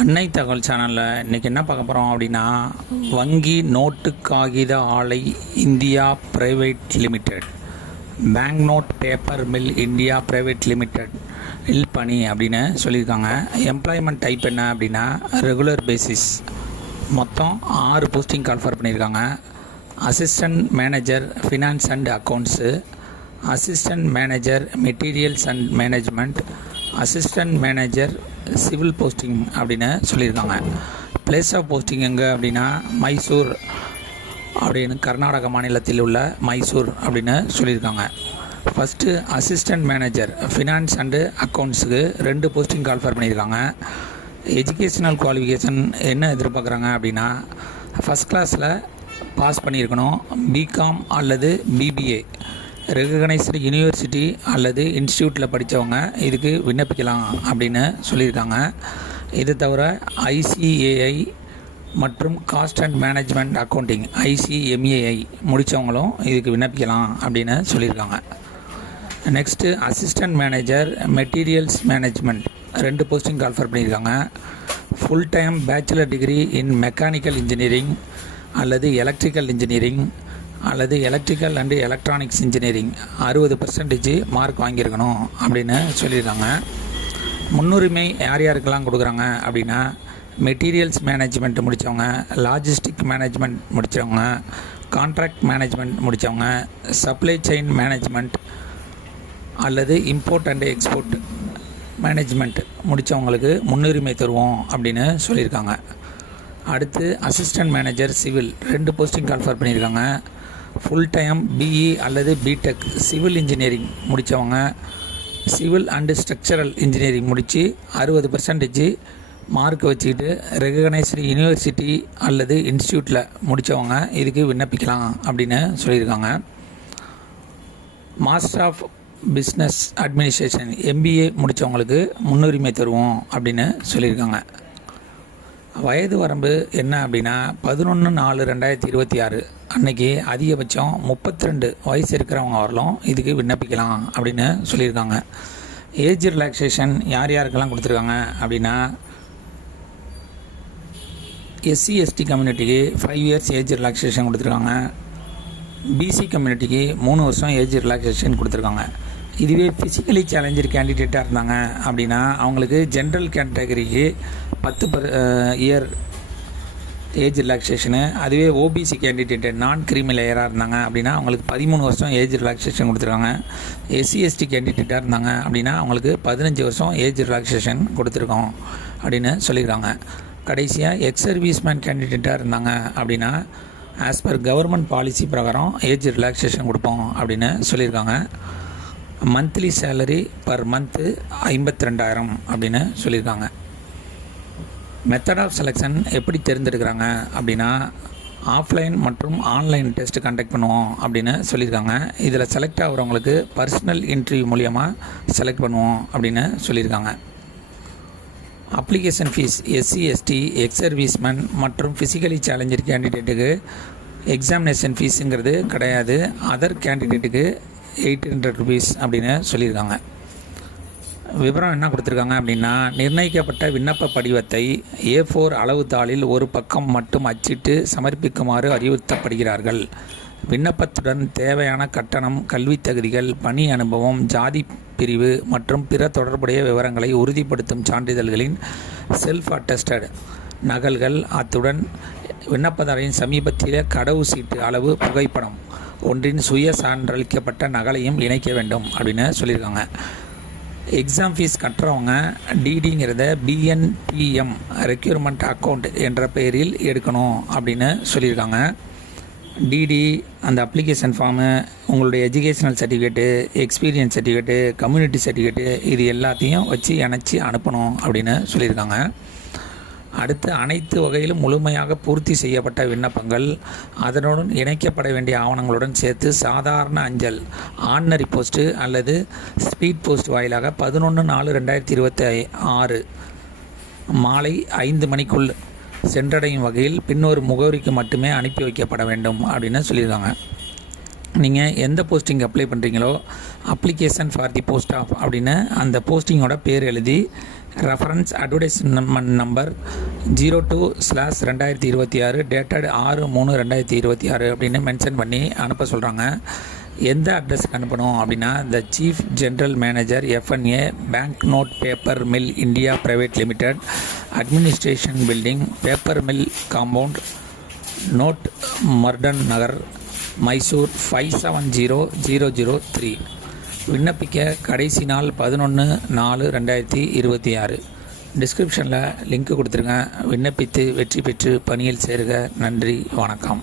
அன்னை தகவல் சேனலில் இன்றைக்கி என்ன பார்க்க போகிறோம் அப்படின்னா, வங்கி நோட்டு காகித ஆலை India private limited, bank note paper mill India private limited இல் பணி அப்படின்னு சொல்லியிருக்காங்க. எம்ப்ளாய்மெண்ட் டைப் என்ன அப்படின்னா ரெகுலர் பேசிஸ். மொத்தம் 6 போஸ்டிங் கால்ஃபர் பண்ணியிருக்காங்க. Assistant manager finance and accounts, assistant manager materials and management, assistant manager civil posting அப்படின்னு சொல்லியிருக்காங்க. பிளேஸ் ஆஃப் போஸ்டிங் எங்கே அப்படின்னா மைசூர் அப்படின்னு, கர்நாடக மாநிலத்தில் உள்ள மைசூர் அப்படின்னு சொல்லியிருக்காங்க. First assistant manager finance and அக்கௌண்ட்ஸுக்கு 2 போஸ்டிங் கால்ஃபர் பண்ணியிருக்காங்க. எஜுகேஷ்னல் குவாலிஃபிகேஷன் என்ன எதிர்பார்க்குறாங்க அப்படின்னா, ஃபஸ்ட் கிளாஸில் பாஸ் பண்ணியிருக்கணும், பிகாம் அல்லது பிபிஏ, ரெகக்னைஸ்டு யூனிவர்சிட்டி அல்லது இன்ஸ்டியூட்டில் படித்தவங்க இதுக்கு விண்ணப்பிக்கலாம் அப்படின்னு சொல்லியிருக்காங்க. இது தவிர ஐசிஏஐ மற்றும் cost and management accounting ICMAI முடித்தவங்களும் இதுக்கு விண்ணப்பிக்கலாம் அப்படின்னு சொல்லியிருக்காங்க. Next assistant manager materials management 2 posting call for பண்ணியிருக்காங்க. Full time bachelor degree in mechanical engineering அல்லது எலக்ட்ரிக்கல் இன்ஜினியரிங் அல்லது electrical and electronics engineering 60% mark வாங்கியிருக்கணும் அப்படின்னு சொல்லியிருக்காங்க. முன்னுரிமை யார் யாருக்கெல்லாம் கொடுக்குறாங்க அப்படின்னா, மெட்டீரியல்ஸ் மேனேஜ்மெண்ட் முடித்தவங்க, லாஜிஸ்டிக் மேனேஜ்மெண்ட் முடித்தவங்க, கான்ட்ராக்ட் மேனேஜ்மெண்ட் முடித்தவங்க, சப்ளை செயின் மேனேஜ்மெண்ட் அல்லது இம்போர்ட் அண்டு எக்ஸ்போர்ட் மேனேஜ்மெண்ட் முடித்தவங்களுக்கு முன்னுரிமை தருவோம் அப்படின்னு சொல்லியிருக்காங்க. அடுத்து assistant manager civil 2 posting call for பண்ணியிருக்காங்க. ஃபுல் டைம் பிஇ அல்லது பிடெக் சிவில் இன்ஜினியரிங் முடித்தவங்க, சிவில் அண்டு ஸ்ட்ரக்சரல் இன்ஜினியரிங் முடித்து 60% மார்க் வச்சுக்கிட்டு ரெகக்னைஸ்டு யூனிவர்சிட்டி அல்லது இன்ஸ்டியூட்டில் முடித்தவங்க இதுக்கு விண்ணப்பிக்கலாம் அப்படின்னு சொல்லியிருக்காங்க. Master of business administration MBA முடித்தவங்களுக்கு முன்னுரிமை தருவோம் அப்படின்னு சொல்லியிருக்காங்க. வயது வரம்பு என்ன அப்படின்னா 11/4/2026 அன்னைக்கு அதிகபட்சம் 32 வயசு இருக்கிறவங்க வரலாம் இதுக்கு விண்ணப்பிக்கலாம் அப்படின்னு சொல்லியிருக்காங்க. ஏஜ் ரிலாக்ஸேஷன் யார் யாருக்கெல்லாம் கொடுத்துருக்காங்க அப்படின்னா, எஸ்சி எஸ்டி கம்யூனிட்டிக்கு 5 இயர்ஸ் ஏஜ் ரிலாக்ஸேஷன் கொடுத்துருக்காங்க. பிசி கம்யூனிட்டிக்கு 3 வருஷம் ஏஜ் ரிலாக்ஸேஷன் கொடுத்துருக்காங்க. இதுவே ஃபிசிக்கலி சேலஞ்சர் கேண்டிடேட்டாக இருந்தாங்க அப்படின்னா அவங்களுக்கு ஜென்ரல் கேட்டகரிக்கு 10 இயர் ஏஜ் ரிலாக்ஸேஷனு, அதுவே ஓபிசி கேண்டிடேட்டு நான் கிரீமி லேயராக இருந்தாங்க அப்படின்னா அவங்களுக்கு 13 வருஷம் ஏஜ் ரிலாக்ஸேஷன் கொடுத்துருக்காங்க. எஸ்சி எஸ்டி கேண்டிடேட்டாக இருந்தாங்க அப்படின்னா அவங்களுக்கு 15 வருஷம் ஏஜ் ரிலாக்ஸேஷன் கொடுத்துருக்கோம் அப்படின்னு சொல்லியிருக்காங்க. கடைசியாக எக்ஸ் சர்வீஸ்மேன் கேண்டிடேட்டாக இருந்தாங்க அப்படின்னா ஆஸ் பர் கவர்மெண்ட் பாலிசி பிரகாரம் ஏஜ் ரிலாக்ஸேஷன் கொடுப்போம் அப்படின்னு சொல்லியிருக்காங்க. மந்த்லி சேலரி பர் மந்த்து 52,000 அப்படின்னு சொல்லியிருக்காங்க. மெத்தட் ஆஃப் செலெக்ஷன் எப்படி தேர்ந்தெடுக்கிறாங்க அப்படின்னா, ஆஃப்லைன் மற்றும் ஆன்லைன் டெஸ்ட் கண்டக்ட் பண்ணுவோம் அப்படின்னு சொல்லியிருக்காங்க. இதில் செலக்ட் ஆகிறவங்களுக்கு பர்சனல் இன்டர்வியூ மூலியமாக செலக்ட் பண்ணுவோம் அப்படின்னு சொல்லியிருக்காங்க. Application fee SC ST ex serviceman மற்றும் ஃபிசிக்கலி சேலஞ்சர் கேண்டிடேட்டுக்கு எக்ஸாமினேஷன் ஃபீஸுங்கிறது கிடையாது. அதர் கேண்டிடேட்டுக்கு 800 rupees அப்படின்னு சொல்லியிருக்காங்க. விவரம் என்ன கொடுத்துருக்காங்க அப்படின்னா, நிர்ணயிக்கப்பட்ட விண்ணப்ப படிவத்தை A4 அளவு தாளில் ஒரு பக்கம் மட்டும் அச்சிட்டு சமர்ப்பிக்குமாறு அறிவுறுத்தப்படுகிறார்கள். விண்ணப்பத்துடன் தேவையான கட்டணம், கல்வித் தகுதிகள், பணி அனுபவம், ஜாதி பிரிவு மற்றும் பிற தொடர்புடைய விவரங்களை உறுதிப்படுத்தும் சான்றிதழ்களின் செல்ஃப் அட்டஸ்டட் நகல்கள், அத்துடன் விண்ணப்பதாரின் சமீபத்திய கடவு சீட்டு அளவு புகைப்படம் ஒன்றின் சுய சான்றளிக்கப்பட்ட நகலையும் இணைக்க வேண்டும் அப்படின்னு சொல்லியிருக்காங்க. எக்ஸாம் ஃபீஸ் கட்டுறவங்க டிடிங்கிறத பிஎன்டிஎம் ரெக்யூர்மெண்ட் அக்கௌண்ட் என்ற பெயரில் எடுக்கணும் அப்படின்னு சொல்லியிருக்காங்க. டிடி, அந்த அப்ளிகேஷன் ஃபார்மு, உங்களுடைய educational certificate, experience certificate, community certificate இது எல்லாத்தையும் வச்சு இணைச்சி அனுப்பணும் அப்படின்னு சொல்லியிருக்காங்க. அடுத்து அனைத்து வகையிலும் முழுமையாக பூர்த்தி செய்யப்பட்ட விண்ணப்பங்கள் அதனுடன் இணைக்கப்பட வேண்டிய ஆவணங்களுடன் சேர்த்து சாதாரண அஞ்சல் ஆர்டினரி போஸ்ட்டு அல்லது ஸ்பீட் போஸ்ட் வாயிலாக 11/4/2026 மாலை 5 மணிக்குள் சென்றடையும் வகையில் பின்னொரு முகவரிக்கு மட்டுமே அனுப்பி வைக்கப்பட வேண்டும் அப்படின்னு சொல்லியிருக்காங்க. நீங்கள் எந்த போஸ்டிங் அப்ளை பண்ணுறீங்களோ application for the post of அப்படின்னு அந்த போஸ்டிங்கோட பேர் எழுதி ரெஃபரன்ஸ் அட்வர்டைஸ்மெண்ட் நம்பர் 02/2026 டேட்டட் 6/3/2026 அப்படின்னு மென்ஷன் பண்ணி அனுப்ப சொல்கிறாங்க. எந்த அட்ரஸ்க்கு அனுப்பணும் அப்படின்னா the chief general manager FNA bank note paper mill India private limited administration building paper mill compound note Mudran Nagar Mysore 570003. விண்ணப்பிக்க கடைசி நாள் 11/4/2026. டிஸ்கிரிப்ஷனில் லிங்க் கொடுத்துருங்க. விண்ணப்பித்து வெற்றி பெற்று பணியில் சேருக. நன்றி, வணக்கம்.